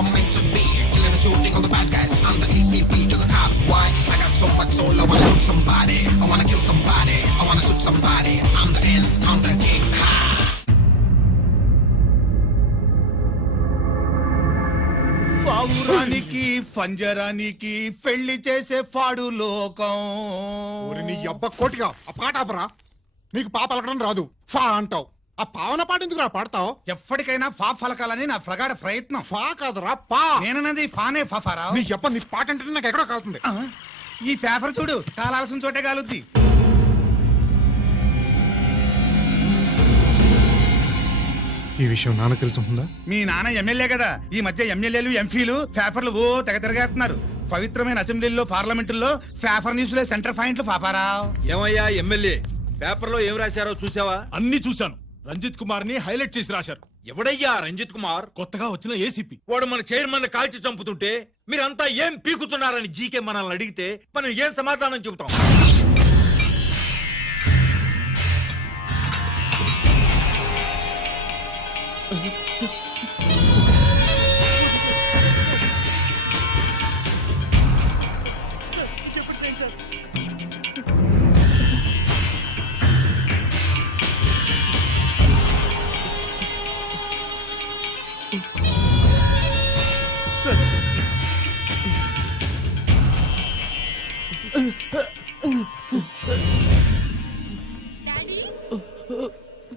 I'm meant to be. Killing the shooting all the bad guys. I'm the ACP to the top. Why? I got so much soul. I wanna shoot somebody. I wanna kill somebody. I wanna shoot somebody. I'm the end. I'm the king. Ha! పావురానికి పంజరానికి పెళ్లి చేసే ఫాడు లోకం. నీ అబ్బ కోటిగా ఆ పాట ఆపరా. నీకు పాప పలకడం రాదు, ఫా అంటావు. ఆ పావన పాట ఎందుకు రా పాడతావు? ఎప్పటికైనా ఫా ఫలకాలని నా ప్రగాఢ ప్రయత్నం. ఫా కాదురా పా. నేనన్నది ఫానే ఫారా. నీ అబ్బ నీ పాట అంటే నాకు ఎక్కడో కాలుతుంది. ఈ పేపర్ చూడు, కాలాల్సిన చోటే కాలుద్ది. ఈ విషయం నాన్న తెలుసుందా? మీ నాన్న ఎమ్మెల్యే కదా, ఈ మధ్య ఎమ్మెల్యేలు ఎంపీలు పేపర్లు ఓ తెగ తిరగేస్తున్నారు. పవిత్రమైన అసెంబ్లీలో పార్లమెంటుల్లో పేపర్ న్యూస్ లో సెంటర్ పాయింట్లు ఫాఫారా. ఏమయ్యా ఎమ్మెల్యే, పేపర్ లో ఏం రాశారో చూసావా? అన్ని చూశాను. రంజిత్ కుమార్ ని హైలైట్ చేసి రాశారు. ఎవడయ్యా రంజిత్ కుమార్? కొత్తగా వచ్చిన ఏసీపీ. వాడు మన చైర్మన్ కాల్చి చంపుతుంటే మీరంతా ఏం పీకుతున్నారని జీకే మనల్ని అడిగితే మనం ఏం సమాధానం చెబుతాం?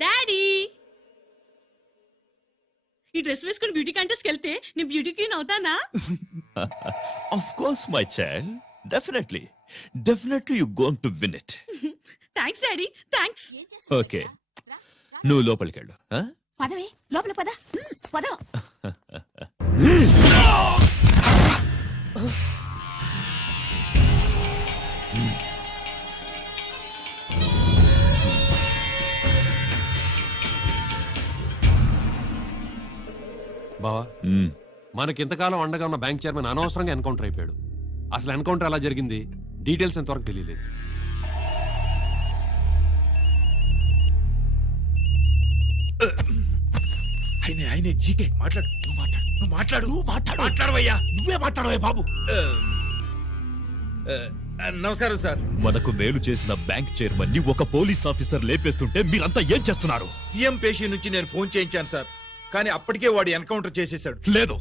డాడీ, ఈ డ్రెస్ వేసుకుని బ్యూటీ కాంటెస్ట్ వెళ్తే నేను బ్యూటీ క్వీన్ అవుతానా? Of course, my child. Definitely. Definitely you're going to win it. Thanks daddy, thanks. Okay. నువ్వు లోపలికి వెళ్ళు. పదవే లోపల పద. పద. బావా, మనకింతకాలం అండగా ఉన్న బ్యాంక్ చైర్మన్ అనవసరంగా ఎన్కౌంటర్ అయిపోయాడు. అసలు ఎన్కౌంటర్ ఎలా జరిగింది డీటెయిల్స్ ఎంతవరకు తెలియలేదు. ఆయనే జీకే మాట్లాడు. మాట్లాడవయ్యా. నువ్వే మాట్లాడవే బాబు. నమస్కారం సార్. మనకు మేలు చేసిన బ్యాంక్ చైర్మన్ ని ఒక పోలీస్ ఆఫీసర్ లేపేస్తుంటే మీరంతా ఏం చేస్తున్నారు? సీఎం పేషీ నుంచి నేను ఫోన్ చేయించాను సార్, కానీ అప్పటికే వాడు ఎన్కౌంటర్ చేసేశాడు. లేదు,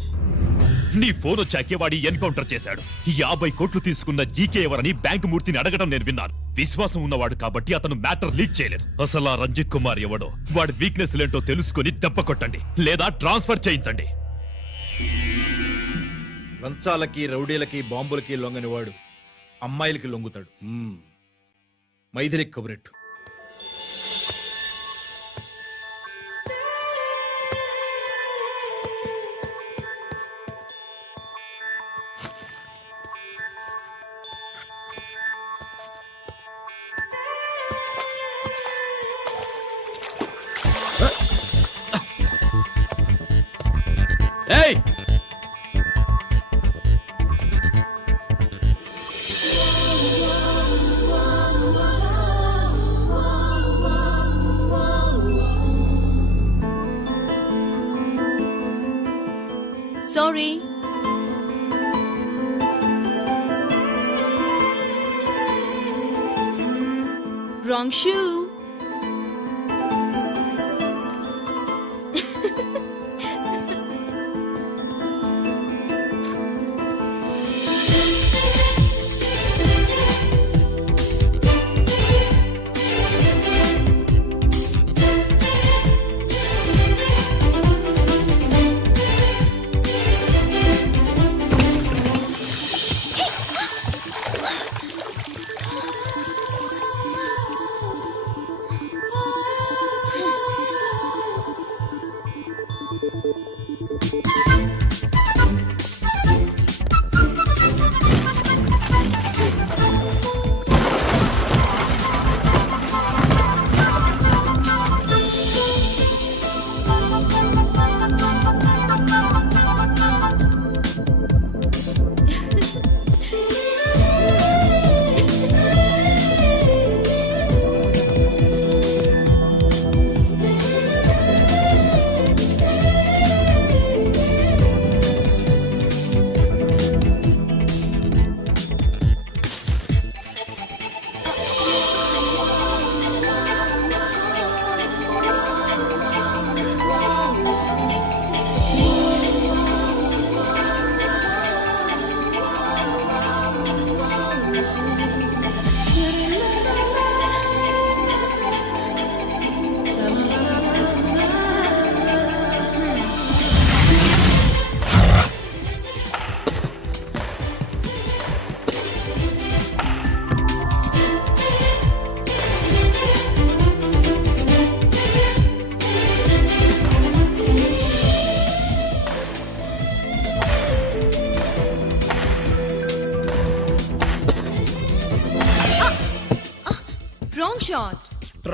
నీ ఫోన్ వచ్చాకే వాడి ఎన్కౌంటర్ చేశాడు. 50 కోట్లు తీసుకున్న జీకే ఎవరని బ్యాంకు మూర్తిని అడగడం నేను విన్నాను. విశ్వాసం ఉన్నవాడు కాబట్టి అతను మ్యాటర్ లీక్ చేయలేదు. అసలు ఆ రంజిత్ కుమార్ ఎవడో, వాడి వీక్నెస్ ఏంటో తెలుసుకుని దెబ్బ కొట్టండి, లేదా ట్రాన్స్ఫర్ చేయించండి. లంచాలకి, రౌడీలకి, బాంబులకి లొంగని వాడు అమ్మాయిలకి లొంగుతాడు. మైథిలి కబురెట్టు. ఏయ్, sorry. Wrong shoe.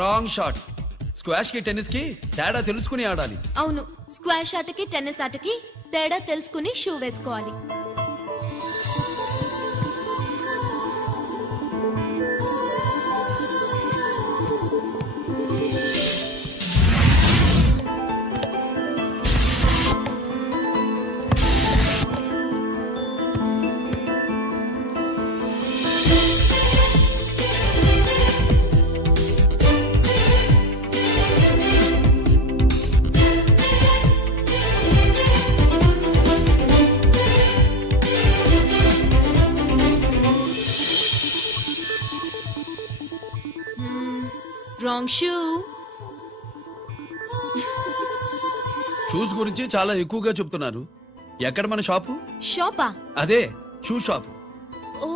Wrong shot. Squash కి టెన్నిస్ కి తేడా తెలుసుకుని ఆడాలి. అవును, స్క్వాష్ ఆటకి టెన్నిస్ ఆటకి తేడా తెలుసుకుని షూ వేసుకోవాలి. Wrong shoe. షూస్ గురించి చాలా ఎక్కువగా చెప్తున్నారు. ఎక్కడ మన షాపు? షాపా? అదే షూ షాప్. ఓ,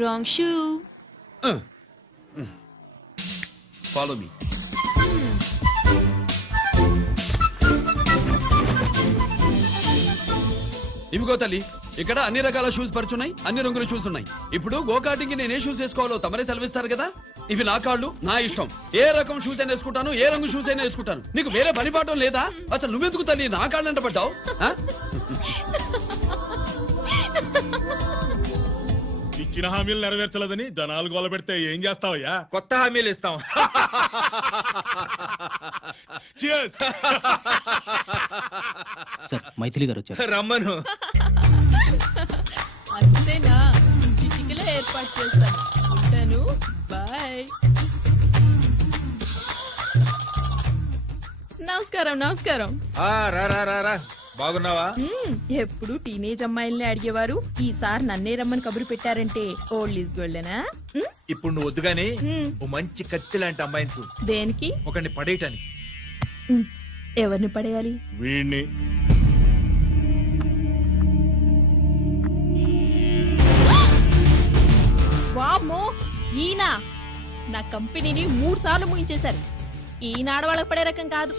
రాంగ్ షూ. Follow me. ఇవిగో తల్లి, ఇక్కడ అన్ని రకాల షూస్ పరుచున్నాయి, అన్ని రంగుల షూస్ ఉన్నాయి. ఇప్పుడు గోకాటింగ్ నేను ఏ షూస్ వేసుకోవాలో తమరే సెలవిస్తారు కదా. ఇవి నా కాళ్ళు, నా ఇష్టం. ఏ రకం షూస్ అయినా వేసుకుంటాను, ఏ రంగు షూస్ అయినా వేసుకుంటాను. నీకు వేరే పని పాఠం లేదా? అసలు నువ్వెందుకు తల్లి నా కాళ్ళు అంట పడ్డావు? ఇచ్చిన హామీలు నెరవేర్చలేదని జనాలు గోల పెడితే ఏం చేస్తావయ్యా? కొత్త హామీలు ఇస్తాం. Cheers! సార్ మైథిలి గారు వచ్చారు. రమ్మను. అంతేనా? చిటికలో ఏర్పాటు చేస్తాను. ఉంటాను. బాయ్. నమస్కారం. నమస్కారం. రా రా రా రా. బాగున్నావా? ఎప్పుడు టీనేజ్ అమ్మాయిల్ని అడిగేవారు, ఈసారి నన్నే రమ్మని కబురు పెట్టారంటే ఓల్డ్ ఈజ్ గోల్డెనా? ఇప్పుడు నువ్వు వద్దుగాని ఓ మంచి కత్తి లాంటి అమ్మాయిని చూడు. దేనికి? ఒకరిని పడేయటానికి. ఎవరిని పడేయాలి? వీణ్ణి. వామ్మో, ఈయన నా కంపెనీని 3 సార్లు ముగించేశారు. ఈయన ఆడవాళ్ళకి పడే రకం కాదు.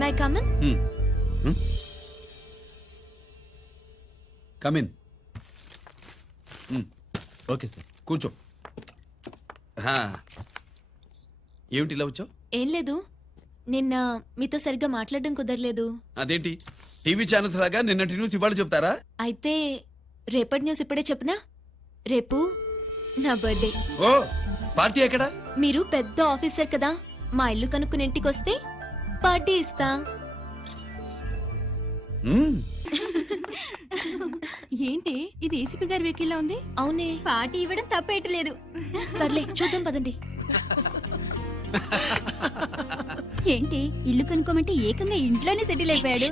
My come on. Come in. Okay sir. కూర్చో. ఏమిటి ఇలా వచ్చావు? ఏం లేదు, నిన్న మీతో సరిగ్గా మాట్లాడడం కుదరలేదు. అదేంటి టీవీ ఛానల్స్ లాగా నిన్నటి న్యూస్ ఇవాళ చెప్తారా? అయితే రేపటి న్యూస్ ఇప్పుడే చెప్పనా? రేపు నా బర్త్డే. ఓ, పార్టీ ఎక్కడా? మీరు పెద్ద ఆఫీసర్ కదా, మా ఇల్లు కనుక్కుని ఇంటికి వస్తే పార్టీ ఇస్తా. ఏంటి ఇది? ఏసీపీ గారి వెహికల్లా ఉంది. అవునే, పార్టీ ఇవ్వడం తప్పేయట్లేదు. సర్లే చూద్దాం పదండి. ఏంటి ఇల్లు కనుక్కోమంటే ఏకంగా ఇంట్లోనే సెటిల్ అయిపోయాడు.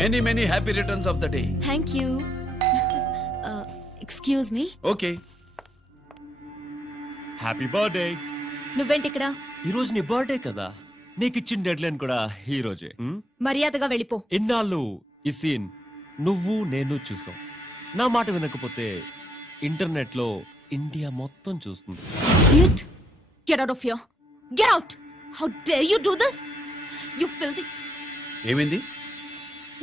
Many many happy returns of the day. Thank you. Excuse me. Okay. Happy birthday. నువ్వేంటి ఇక్కడ? ఈ రోజు నీ బర్త్డే కదా, నీకు ఇచ్చిన డెడ్ లైన్ కూడా ఈ రోజే. మర్యాదగా వెళ్ళిపో. ఇన్నాళ్ళు ఈ సీన్ నువ్వు నేను చూసాం. నా మాట వినకపోతే ఇంటర్నెట్ లో ఇండియా మొత్తం చూస్తుంది. Idiot! Get out of here. Get out! How dare you do this? You filthy. ఏమైంది?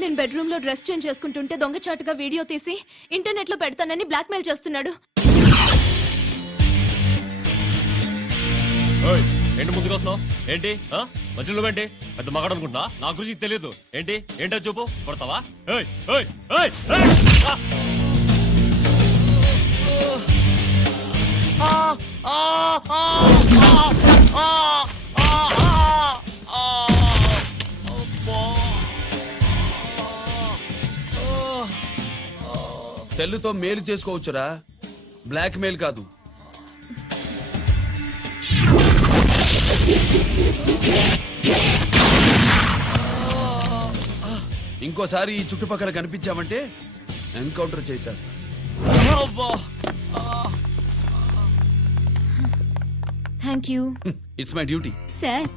నేను బెడ్రూమ్ లో డ్రెస్ చేంజ్ చేసుకుంటుంటే దొంగచాటుగా వీడియో తీసి ఇంటర్నెట్ లో పెడతానని బ్లాక్మెయిల్ చేస్తున్నాడు. ఏంటి ముందుకు వస్తున్నావు? ఏంటి మధ్యలో ఏంటి? పెద్ద మగాడు అనుకుంటా, నా గురించి తెలియదు ఏంటి? ఏంటో చూపు, కొడతావా? ఏయ్, ఏయ్, ఏయ్, ఏయ్! సెల్లుతో మెయిల్ చేసుకోవచ్చురా, బ్లాక్ మెయిల్ కాదు. ఇంకోసారి ఈ చుట్టుపక్కల కనిపించామంటే ఎన్కౌంటర్ చేసేస్తా. Thank you it's my duty. Sir.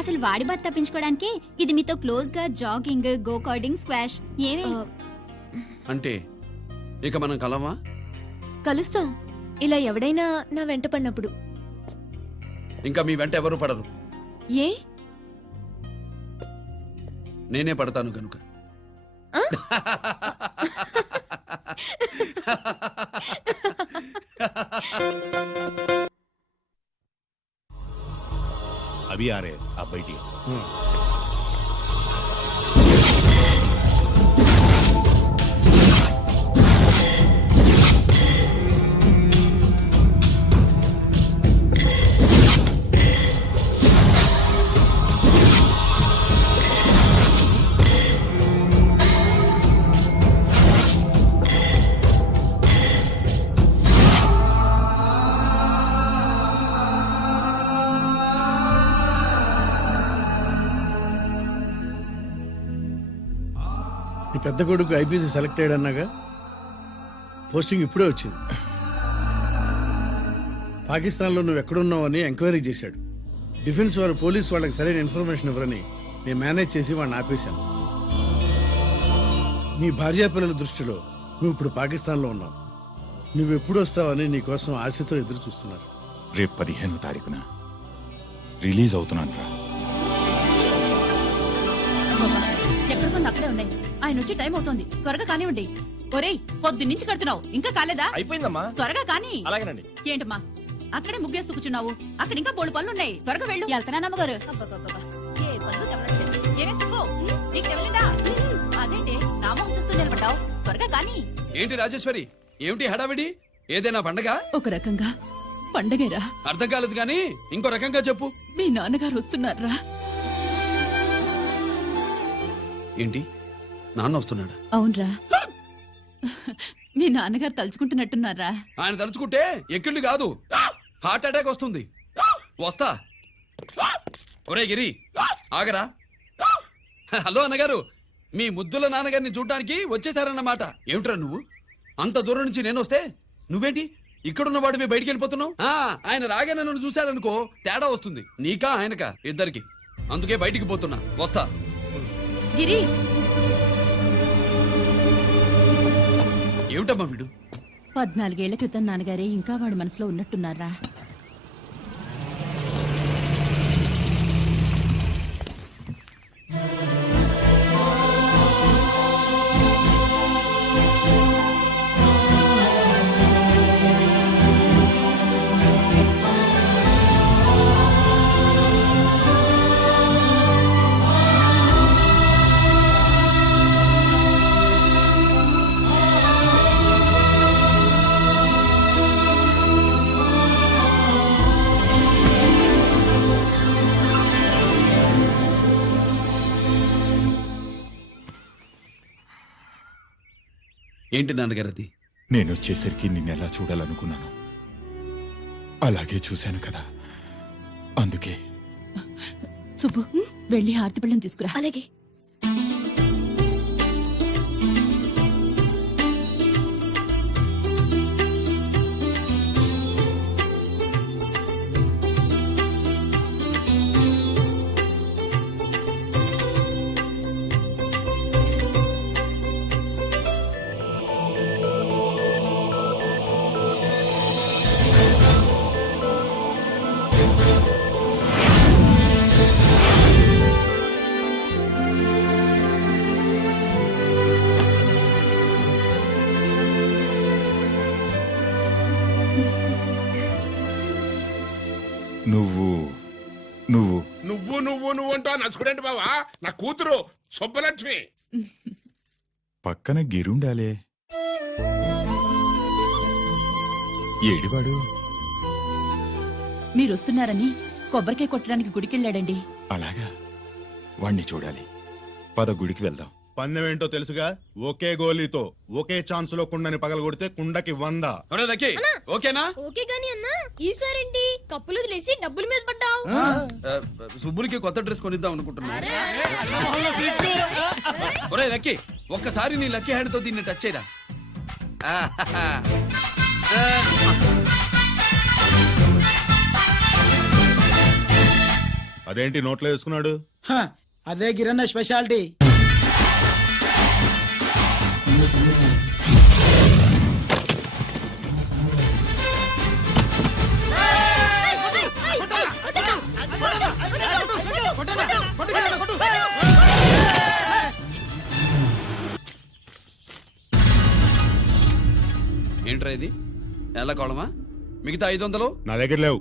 అసలు వాడి బాధ తప్పించుకోవడానికి ఇది మీతో క్లోజ్ గా జాగింగ్, గో కార్డింగ్, స్క్వాష్ ఏమే అంటే ఇక మనం కలవా? కలుస్తాం ఇలా ఎవడైనా నా వెంట పడినప్పుడు. ఇంకా మీ వెంట ఎవరు పడరు, ఏ నేనే పడతాను కనుక. अभी आ रहे हैं, आप बैठिए। నీ పెద్ద కొడుకు ఐపీసీ సెలెక్ట్ అయ్యాడన్నాగా, పోస్టింగ్ ఇప్పుడే వచ్చింది. పాకిస్తాన్లో నువ్వు ఎక్కడున్నావని ఎంక్వైరీ చేశాడు. డిఫెన్స్ వారు పోలీస్ వాళ్ళకి సరైన ఇన్ఫర్మేషన్ ఇవ్వరని నేను మేనేజ్ చేసి వాడిని ఆపేశాను. నీ భార్యా పిల్లల దృష్టిలో నువ్వు ఇప్పుడు పాకిస్తాన్లో ఉన్నావు. నువ్వు ఎప్పుడు వస్తావని నీ కోసం ఆశతో ఎదురు చూస్తున్నారు. రేపు 15వ తారీఖున రిలీజ్ అవుతున్నాను రా. ఎక్కడికో అక్కడే ఉన్నాయి. ఆయన వచ్చి టైం అవుతోంది, త్వరగా కానివ్వండి. ఒరేయ్, పొద్దు నుంచి కడుతున్నావు, ఇంకా కాలేదా? అయిపోయిందమ్మా. త్వరగా కానీ. అలాగేనండి. ఏంటమ్మా అక్కడే ముగ్గేస్తూ కూర్చున్నావు? అక్కడ ఇంకా బోడు పనులు ఉన్నాయి, త్వరగా వెళ్ళు. వెళ్తానమ్మగారు. ఏ పనులు తెవలట్లేదు. ఏమే సుబ్బు, నీకు తెవలిందా? అదేంటి నామం చూస్తూ నిలబడ్డావు, త్వరగా కానీ. ఏంటి రాజేశ్వరి, ఏమిటి హడావిడి? ఏదైనా పండగ? ఒక రకంగా పండగేరా. అర్థం కాలేదు కానీ ఇంకో రకంగా చెప్పు. మీ నాన్నగారు వస్తున్నారా? ఏంటి, నాన్న వస్తున్నాడా? అవునరా, మీ నాన్నగారు తలుచుకుంటున్నట్టున్నారా? ఆయన తలుచుకుంటే ఎక్కిళ్ళు కాదు, హార్ట్ అటాక్ వస్తుంది. వస్తా. ఒరే గిరి, ఆగరా. హలో అన్నగారు, మీ ముద్దుల నాన్నగారిని చూడ్డానికి వచ్చేసారన్నమాట. ఏమిట్రా నువ్వు, అంత దూరం నుంచి నేను వస్తే నువ్వేంటి ఇక్కడున్న వాడివి బయటికి వెళ్ళిపోతున్నావు? ఆయన రాగానే నన్ను చూశాడనుకో తేడా వస్తుంది, నీకా ఆయనకా ఇద్దరికి. అందుకే బయటికి పోతున్నా, వస్తా. గిరి, ఏమిటమ్మా వీడు? 14 ఏళ్ల క్రితం నాన్నగారే ఇంకా వాడి మనసులో ఉన్నట్టున్నారా? ఏంటి నాన్నగారు అది? నేను వచ్చేసరికి నిన్నెలా చూడాలనుకున్నాను అలాగే చూశాను కదా, అందుకే. సుబ్బు, వెళ్ళి హారతి పళ్ళం తీసుకురా. అలాగే. నువ్వు నువ్వు నువ్వు నువ్వు నువ్వు అంటూ నచ్చుకునేంటి బావా? నా కూతురు సుబ్బలక్ష్మి. పక్కన గిరుండాలే. ఏడివాడు? మీరు వస్తున్నారని కొబ్బరికాయ కొట్టడానికి గుడికెళ్ళాడండి. అలాగా, వాణ్ణి చూడాలి. పద గుడికి వెళ్దాం. పందెం ఏంటో తెలుసుగా, ఒకే గోలీతో ఒకే ఛాన్స్ లో కుండని పగలగొడితే కుండకి 100. ఒరే లక్కీ, ఓకేనా? ఓకే గాని అన్న ఈసారేంటి కప్పులు వదిలేసి డబ్బుల మీద పడ్డావు? సుబ్బులకి కొత్త డ్రెస్ కొనిద్దాం అనుకుంటున్నా. ఒరే లక్కీ, ఒక్కసారి నీ లక్కీ హ్యాండ్ తో దీన్ని టచ్ చేయరా. అదేంటి నోట్లో వేసుకున్నాడు? అదే గిరన్న స్పెషాలిటీ. ఏంట్రా ఇది? నెల కోళమా? మిగతా 500? నా దగ్గర లేవు.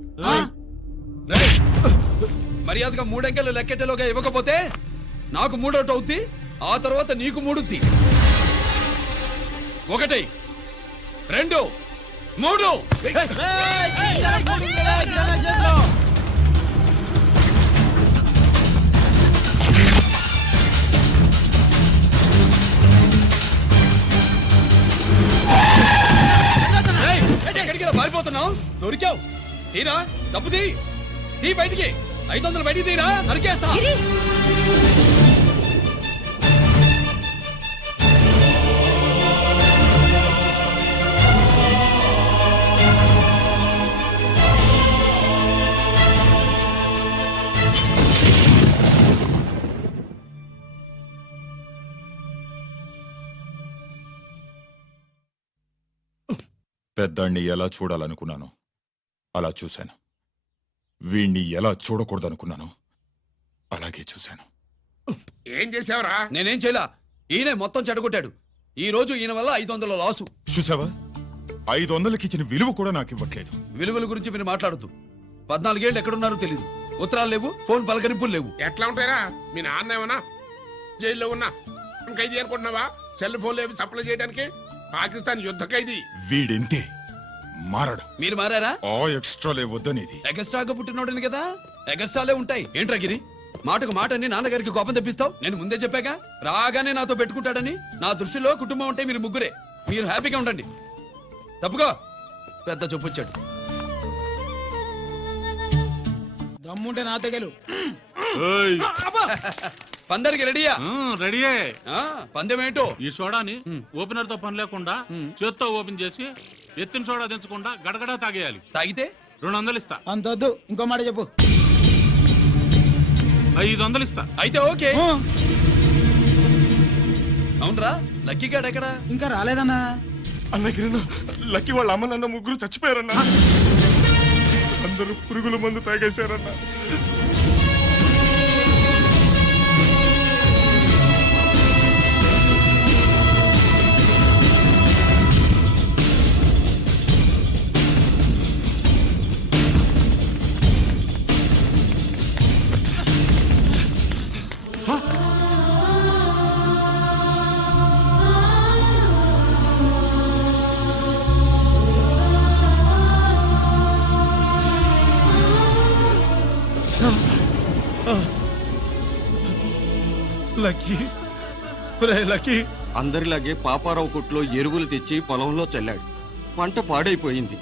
మర్యాదగా 3 అంకెలు లెక్కెట్టలోగా ఇవ్వకపోతే నాకు 3 అవుట్ అవుద్ది, ఆ తర్వాత నీకు 3. 1 2 3. ఎక్కడికి పారిపోతున్నావు? దొరికావు. తీరా డబ్బు తీ బయటికి. 500 బయటికి తీరా, నరికేస్తా. పెద్దాన్ని ఎలా చూడాలనుకున్నాను అలా చూశాను, వీణ్ణి ఎలా చూడకూడదనుకున్నాను అలాగే చూశాను. ఏం చేసావురా? నేనేం చేయలా, ఈయనే మొత్తం చెడగొట్టాడు. ఈ రోజు ఈయన వల్ల 500 లాసు. చూసావా, 500కి ఇచ్చిన విలువ కూడా నాకు ఇవ్వట్లేదు. విలువల గురించి మీరు మాట్లాడద్దు. 14 ఏళ్ళు ఎక్కడున్నారో తెలీదు. ఉత్తరాలు లేవు, ఫోన్ పలకరింపులు లేవు. ఎట్లా ఉంటారా? మీ నాన్న ఏమన్నా జైల్లో ఉన్నా ఖైదీ అనుకుంటున్నావా? సెల్ ఫోన్ లేవు సప్లై చేయడానికి. పాకిస్తాన్ యుద్ధ ఖైదీ. వీడింతే, మారడు. మీరు మారారా? ఆ ఎక్స్ట్రాలే వద్దనేది. ఎగస్ట్రాగా పుట్టినోడని కదా, ఎగస్ట్రాలే ఉంటాయి. ఏంట్రా గిరి, మాటకు మాట అని నాన్నగారికి కోపం తెప్పిస్తావు? నేను ముందే చెప్పాగా రాగానే నాతో పెట్టుకుంటాడని. నా దృష్టిలో కుటుంబం ఉంటే మీరు ముగ్గురే. మీరు హ్యాపీగా ఉండండి. తప్పుగా పెద్ద చెప్పొచ్చాడు. దమ్ముంటే నాతో గెలు. పందరికి రెడీయా? రెడీయే. పందెం ఏంటో? ఈ సోడాని ఓపెనర్ తో పని లేకుండా చేత్తో ఓపెన్ చేసి ఎత్తిన సోడా తెచ్చకుండా గడగడా తాగేయాలి. తాగితే 200 ఇస్తా. అంతొద్దు, ఇంకో మాట చెప్పు. 500 ఇస్తా. అయితే ఓకే. అవునరా, లక్కీ గాడు ఎక్కడా? ఇంకా రాలేదన్నా. అన్నగిరిన లక్కీ వాళ్ళ అమ్మ నాన్న ముగ్గురు చచ్చిపోయారన్నా. అందరూ పురుగుల మందు తాగేశారన్నా. Lucky, lucky. అందరిలాగే పాపారావు కొట్లో ఎరువులు తెచ్చి పొలంలో చల్లాడు. పంట పాడైపోయింది.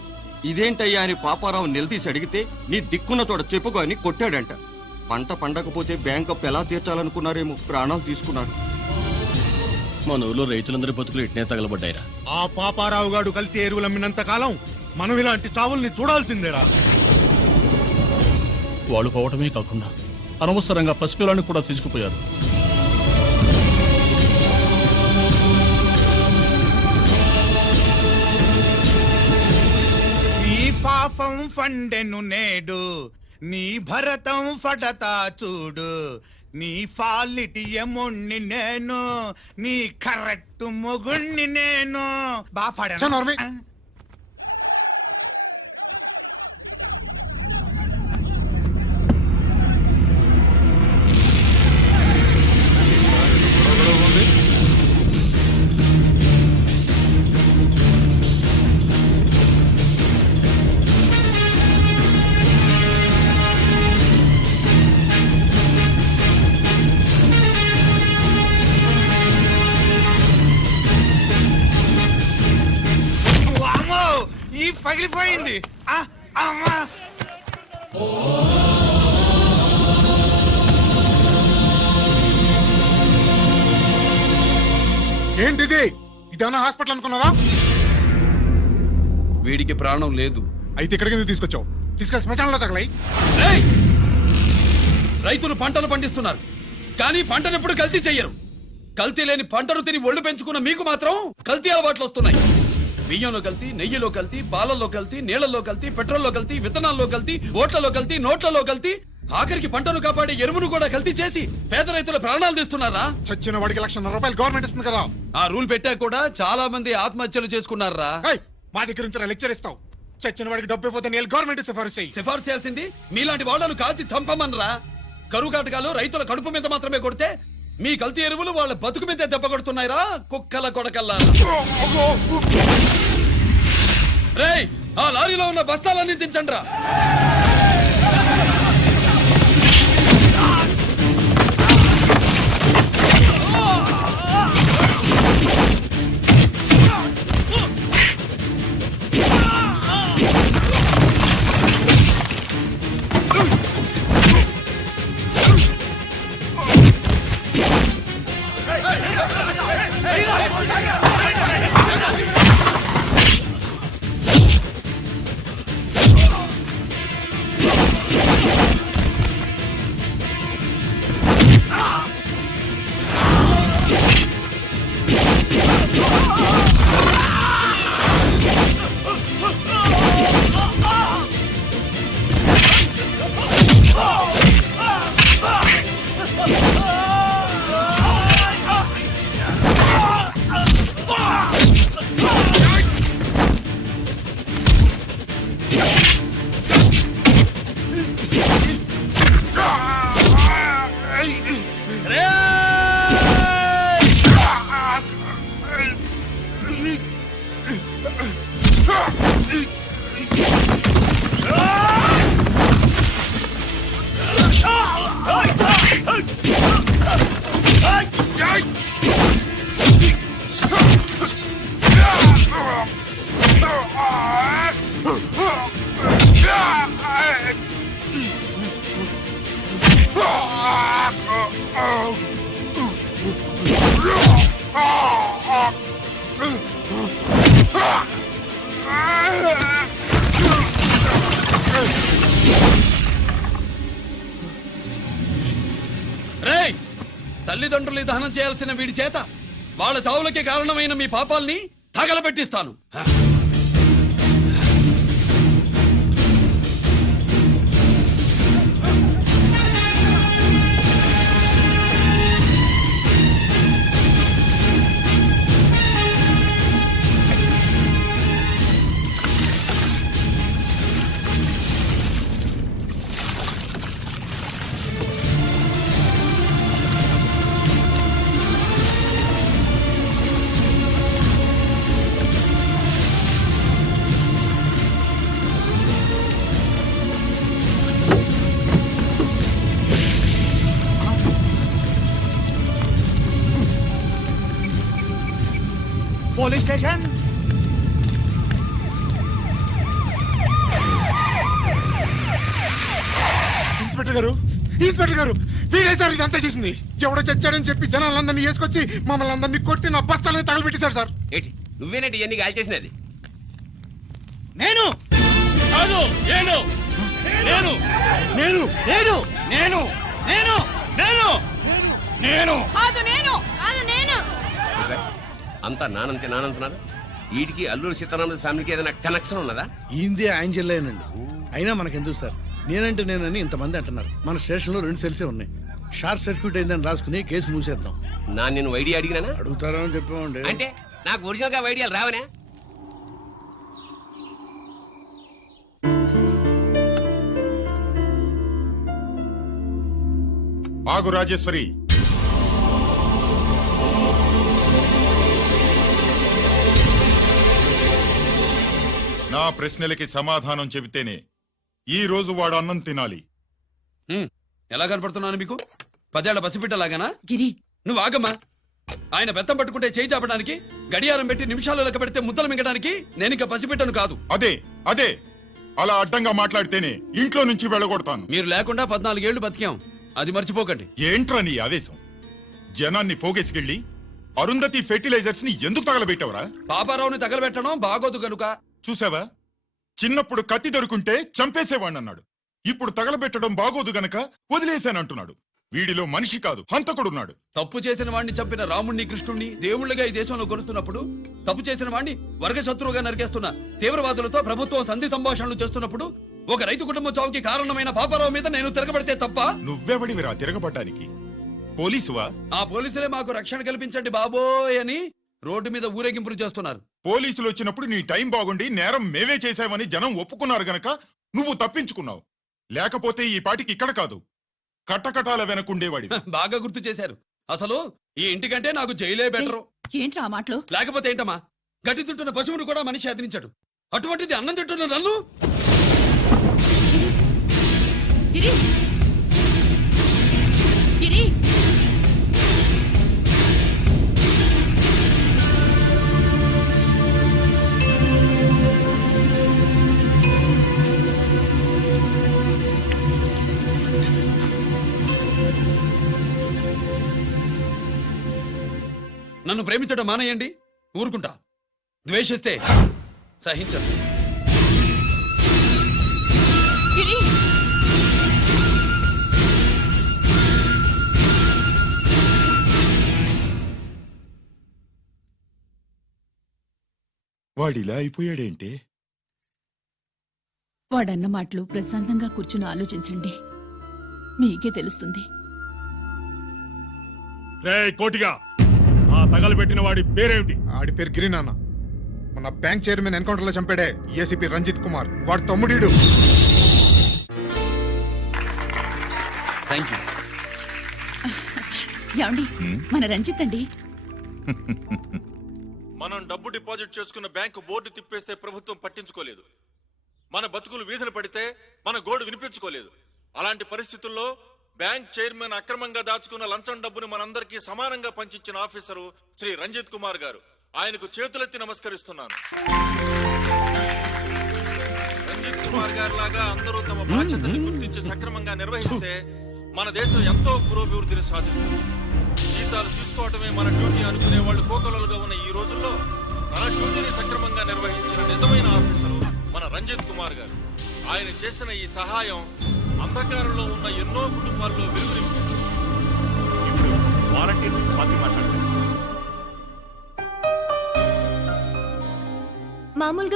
ఇదేంటయ్యా అని పాపారావు నిలదీసి అడిగితే నీ దిక్కున్న చోట చెప్పుకో అని కొట్టాడంట. పంట పండకపోతే బ్యాంక్ అప్పు ఎలా తీర్చాలనుకున్నారేమో ప్రాణాలు తీసుకున్నారు. మన ఊళ్ళో రైతులందరి బతుకులు ఇట్నే తగలబడ్డాయిరా. ఆ పాపారావు గాడు కల్తీ ఎరువులు అమ్మినంత కాలం మనం ఇలాంటి చావుల్ని చూడాల్సిందేరా. వాళ్ళు పోవటమే కాకుండా అనవసరంగా పసిపిల్లాన్ని కూడా తీసుకుపోయారు. నీ పాపం ఫండెను నేడు, నీ భరతం ఫడతా చూడు. నీ ఫాలిటి ఎముణ్ణి నేను, నీ కరెక్ట్ మొగుణ్ణి నేను. చనోర్మి. పగిలిపోయింది. ఆ, అమ్మా. ఏంటిది? ఇదేమన్నా హాస్పిటల్ అనుకున్నావా? వీడికి ప్రాణం లేదు. అయితే ఇక్కడికి ఎందుకు తీసుకొచ్చావు? తీసుకెళ్ళి శ్మశానంలో తగలై. ఏయ్! రైతులు పంటలు పండిస్తున్నారు కానీ పంటను ఎప్పుడు కల్తీ చెయ్యరు. కల్తీ లేని పంటను తిని ఒళ్ళు పెంచుకున్న మీకు మాత్రం కల్తీ అలవాట్లు వస్తున్నాయి. బియ్యంలో కల్తీ, నెయ్యిలో కల్తీ, పాలల్లో కల్తీ, నీళ్లలో కల్తీ, పెట్రోల్లో కల్తీ, విత్తనాల్లో కల్తీ, ఓట్లలో కల్తీ, నోట్లలో కల్తీ, ఆఖరికి పంటను కాపాడే ఎరువును కూడా కల్తీ చేసి పేద రైతుల ప్రాణాలు తీస్తున్నారా? చచ్చిన వాడికి ₹1,00,000 గవర్నమెంట్ ఇస్తుంది కదా. ఆ రూల్ పెట్టా కూడా చాలా మంది ఆత్మహత్యలు చేసుకున్నారా? ఏయ్, మా దగ్గర నుంచి లెక్చర్ ఇస్తావు. చచ్చిన వాడికి డబ్బు ఇవ్వతే నేను గవర్నమెంట్ సిఫారసు చెయ్యి. సిఫార్సు చేయాల్సింది మీలాంటి వాళ్ళను కాల్చి చంపమనరా? కరువు కాటకాలు రైతుల కడుపు మీద మాత్రమే కొడితే మీ కల్తీ ఎరువులు వాళ్ళ బతుకు మీద దెబ్బ కొడుతున్నాయిరా కుక్కల కొడకల్లా. రేయ్, ఆ లారీలో ఉన్న బస్తాలన్నీ దించండ్రా. రేయ్, తల్లిదండ్రుల్ని దహనం చేయాల్సిన వీడి చేత వాళ్ళ చావులకి కారణమైన మీ పాపాల్ని తగలబెట్టిస్తాను. Police station. ఇన్స్పెక్టర్ గారు, ఇన్స్పెక్టర్ గారు, వీడే సార్ ఇదంతా చేసింది. ఎవడో చచ్చాడని చెప్పి జనాలందరినీ వేసుకొచ్చి మమ్మల్ని అందరినీ కొట్టి నా బస్తాలని తగలబెట్టేశారు సార్. ఏంటి నువ్వేనండి ఇవన్నీ కాల్ చేసినది? నేను కాదు, నేను నేను నేను నేను నేను నేను నేను నేను కాదు నేను కాదు నేను అంతా నానంటున్నారు. వీటికి అల్లూరి సీతారామరాజు ఫ్యామిలీకి ఏదైనా కనెక్షన్ ఉన్నదా? ఈందే ఆయన జిల్లానండి. అయినా మనకెందుకు సార్, నేనంటే నేనని ఇంతమంది అంటున్నారు. మన స్టేషన్ లో 2 సెల్సే ఉన్నాయి. షార్ట్ సర్క్యూట్ అయిందని రాసుకుని కేసు మూసేద్దాం. నేను ఐడియా అడిగినా అడుగుతారా అని చెప్పామండి. అంటే నాకు ఒరిజినల్ గా ఐడియాలు రావనే? ఆగు రాజేశ్వరి, నా ప్రశ్నలకి సమాధానం చెబితేనే ఈ రోజు వాడు అన్నం తినాలి. ఎలా కనపడుతున్నాను మీకు? 10 ఏళ్ల పసిబిడ్డలాగానా? గిరి, నువ్వు ఆగమ్మా. ఆయన బెత్తం పట్టుకుంటే చేయి చాపడానికి, గడియారం పెట్టి నిమిషాలు లెక్క పెడితే ముద్దలు మింగడానికి నేను ఇంకా పసిబిడ్డను కాదు. అదే అదే అలా అడ్డంగా మాట్లాడితేనే ఇంట్లో నుంచి వెళ్ళగొడతాను. మీరు లేకుండా 14 ఏళ్లు బతికాం, అది మర్చిపోకండి. ఏంట్రా నీ ఆవేశం? జనాన్ని పోగేసుకెళ్ళి అరుంధతి ఫెర్టిలైజర్స్ ని ఎందుకు తగలబెట్టావురా? పాపారావుని తగలబెట్టడం బాగోదు గనుక. చూసావా, చిన్నప్పుడు కత్తి దొరుకుంటే చంపేసేవాణ్ణన్నాడు. ఇప్పుడు తగలబెట్టడం బాగోదు గనక వదిలేశానంటున్నాడు. వీడిలో మనిషి కాదు, హంతకుడున్నాడు. తప్పు చేసిన వాడిని చంపిన రాముణ్ణి కృష్ణుణ్ణి దేవుళ్ళగా ఈ దేశంలో కొలుస్తున్నప్పుడు, తప్పు చేసిన వాడిని వర్గ శత్రువుగా నరికేస్తున్న తీవ్రవాదులతో ప్రభుత్వం సంధి సంభాషణలు చేస్తున్నప్పుడు, ఒక రైతు కుటుంబం చావుకి కారణమైన పాపారావు మీద నేను తిరగబడితే తప్ప? నువ్వెవడివిరా తిరగబడ్డానికి? పోలీసువా? ఆ పోలీసులే మాకు రక్షణ కల్పించండి బాబోయ్ అని రోడ్డు మీద ఊరేగింపులు చేస్తున్నారు. పోలీసులు వచ్చినప్పుడు నీ టైం బాగుండి నేరం మేవే చేశామని జనం ఒప్పుకున్నారు గనక నువ్వు తప్పించుకున్నావు. లేకపోతే ఈ పాటికి ఇక్కడ కాదు, కట్టకటాల వెనకుండేవాడి. బాగా గుర్తు చేశారు. అసలు ఈ ఇంటికంటే నాకు జైలే బెటరు. ఏంట్రా ఆ మాటలు? లేకపోతే ఏంటమ్మా, గట్టి తింటున్న పశువును కూడా మనిషి అదిరించాడు. అటువంటిది అన్నం తింటున్న నన్ను? గిరి! గిరి! నన్ను ప్రేమించడం మానేయండి, ఊరుకుంటా. ద్వేషిస్తే సహించదు. గిరి! వాడిలా అయిపోయాడేంటే? వాడన్న మాటలు ప్రశాంతంగా కూర్చుని ఆలోచించండి, మీకే తెలుస్తుంది. రే కోటిగా, ఆ తగలబెట్టిన వాడి పేరేమిటి? ఆడి పేరు గిరి నాన్న. మన బ్యాంక్ చైర్మన్ ఎన్కౌంటర్ లో చంపాడే ఏసీపీ రంజిత్ కుమార్, వాడి తమ్ముడీడు. Thank you. ఏమండి, మన రంజిత్ అండి. మనం డబ్బు డిపాజిట్ చేసుకున్న బ్యాంకు బోర్డు తిప్పేస్తే ప్రభుత్వం పట్టించుకోలేదు. మన బతుకులు వీధులు పడితే మన గోడు వినిపించుకోలేదు. అలాంటి పరిస్థితుల్లో బ్యాంక్ చైర్మన్ అక్రమంగా దాచుకున్న లంచం డబ్బుని మనందరికీ సమానంగా పంచిచ్చిన ఆఫీసరు శ్రీ రంజిత్ కుమార్ గారు. ఆయనకు చేతులెత్తి నమస్కరిస్తున్నాను. రంజిత్ కుమార్ గారి లాగా అందరూ తమ బాధ్యతల్ని గుర్తించి సక్రమంగా నిర్వహిస్తే మన దేశం ఎంతో పురోభివృద్ధిని సాధిస్తుంది. జీతాలు తీసుకోవటమే మన డ్యూటీ అనుకునే వాళ్ళు కోకొలలుగా ఉన్న ఈ రోజుల్లో మన డ్యూటీని సక్రమంగా నిర్వహించిన నిజమైన ఆఫీసరు మన రంజిత్ కుమార్ గారు. ఆయన చేసిన ఈ సహాయం అంధకారంలో ఉన్న ఎన్నో కుటుంబాల్లో వెలుగు నింపింది. ఇప్పుడు వారంటీ స్వాతి మాట్లాడారు. మామూలుగా